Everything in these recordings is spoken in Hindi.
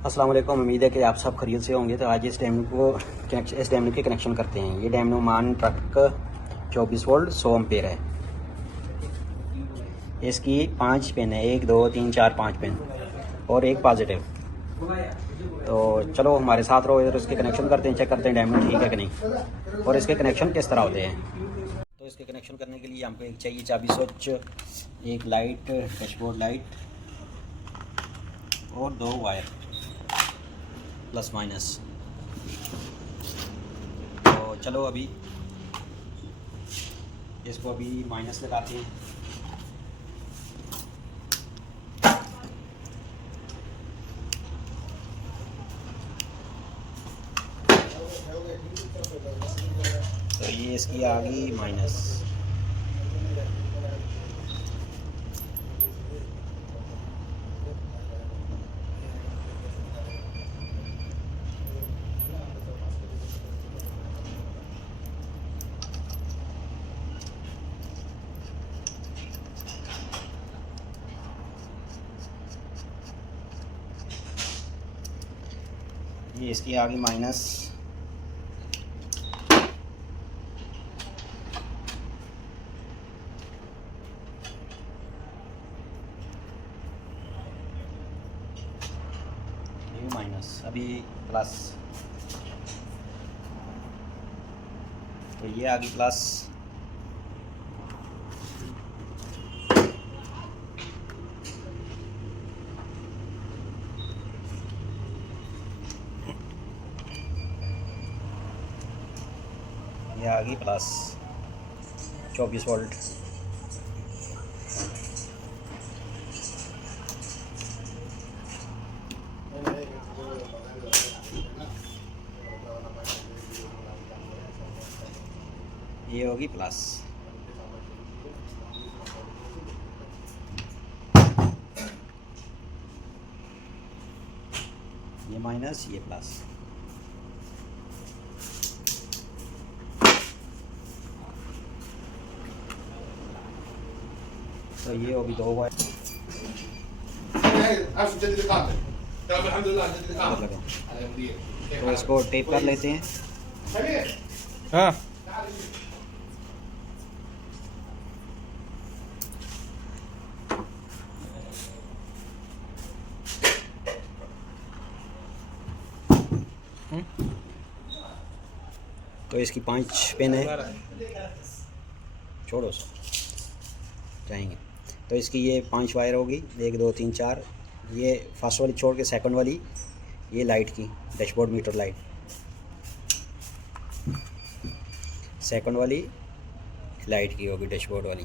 अस्सलाम वालेकुम। उम्मीद है कि आप सब खैरियत से होंगे। तो आज इस डैमनू के कनेक्शन करते हैं। ये डैमनू मान ट्रक 24 वोल्ट 100 एम्पेयर है। इसकी 5 पिन है, 1 2 3 4 5 पिन और एक पॉजिटिव। तो चलो हमारे साथ रहो, इधर इसके कनेक्शन करते हैं, चेक करते हैं डैमनू ठीक है कि नहीं और इसके कनेक्शन किस तरह होते हैं। तो इसके कनेक्शन करने के लिए हमको एक चाहिए चाबी स्विच, एक लाइट, डैशबोर्ड लाइट और 2 वायर प्लस माइनस। तो चलो अभी इसको अभी माइनस लगाते हैं। तो ये इसकी आ गई माइनस। ये इसकी आ गई माइनस। ये माइनस, अभी प्लस। तो ये आ गई प्लस। ये आ गई प्लस 24 वोल्ट। ये होगी प्लस। ये माइनस, ये प्लस। तो ये होगी 2 वायर। तो इसको टेप कर लेते हैं। हाँ तो इसकी 5 पिन है, छोड़ो जाएंगे। तो इसकी ये 5 वायर होगी, 1 2 3 4। ये फर्स्ट वाली छोड़ के सेकंड वाली ये लाइट की, डैशबोर्ड मीटर लाइट। सेकंड वाली लाइट की होगी, डैशबोर्ड वाली।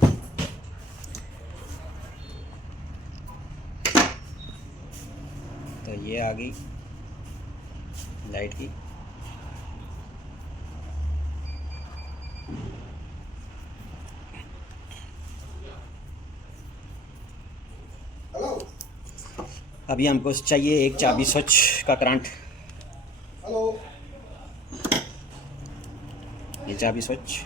तो ये आ गई लाइट की। अभी हमको चाहिए एक चाबी स्विच का करंट। ये चाबी स्विच,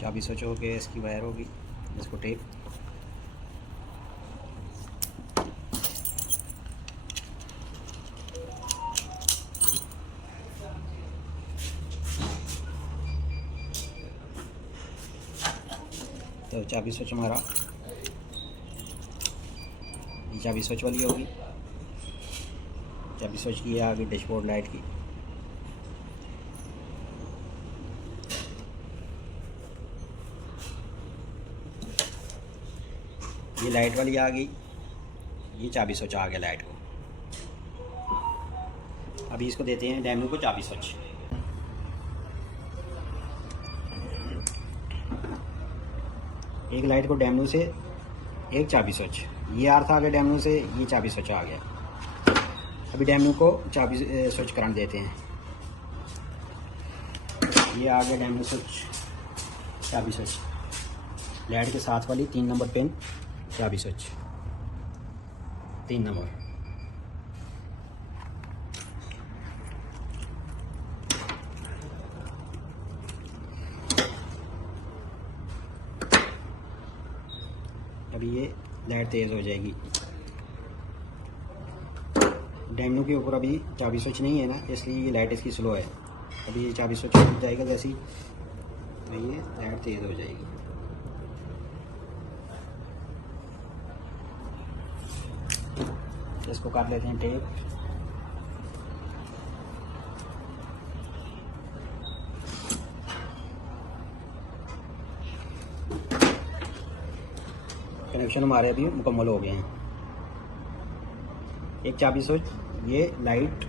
चाबी स्विच हो गया, इसकी वायर होगी, इसको टेप। तो चाबी स्विच हमारा, ये चाबी स्विच वाली होगी। चाबी स्विच की आ गई डैशबोर्ड लाइट की। ये लाइट वाली आ गई, ये चाबी स्विच आ गया लाइट को। अभी इसको देते हैं डैमनू को चाबी स्विच। एक लाइट को डैमनू से, एक चाबी स्विच। ये अर्थ आ गया डैमनू से, ये चाबी स्विच आ गया। अभी डैमनू को चाबी स्विच करंट देते हैं। ये आ गया डैमनू स्विच, चाबी स्विच। लाइट के साथ वाली 3 नंबर पिन, चाबी स्विच 3 नंबर। अभी ये लाइट तेज़ हो जाएगी। डायनो के ऊपर अभी चाबी स्विच नहीं है ना, इसलिए ये लाइट इसकी स्लो है। अभी ये चाबी स्विच हो जाएगा जैसे ही, तो ये लाइट तेज़ हो जाएगी। इसको काट लेते हैं टेप। कनेक्शन हमारे अभी मुकम्मल हो गए हैं। एक चाबी स्विच, ये लाइट,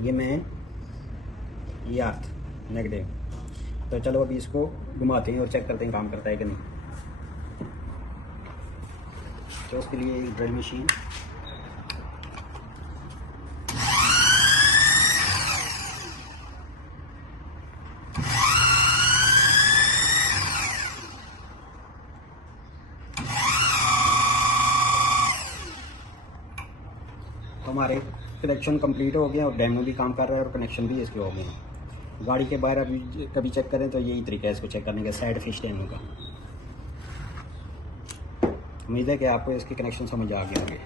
ये मैन, ये अर्थ नेगेटिव। तो चलो अभी इसको घुमाते हैं और चेक करते हैं काम करता है कि नहीं। तो उसके लिए एक ड्रिल मशीन, तो हमारे कनेक्शन कंप्लीट हो गए और डैमो भी काम कर रहा है और कनेक्शन भी इसके हो गए हैं। गाड़ी के बाहर अभी कभी चेक करें तो यही तरीका है इसको चेक करने का, साइड फिश डैमो का। उम्मीद है कि आपको इसके कनेक्शन समझ आ गया होंगे।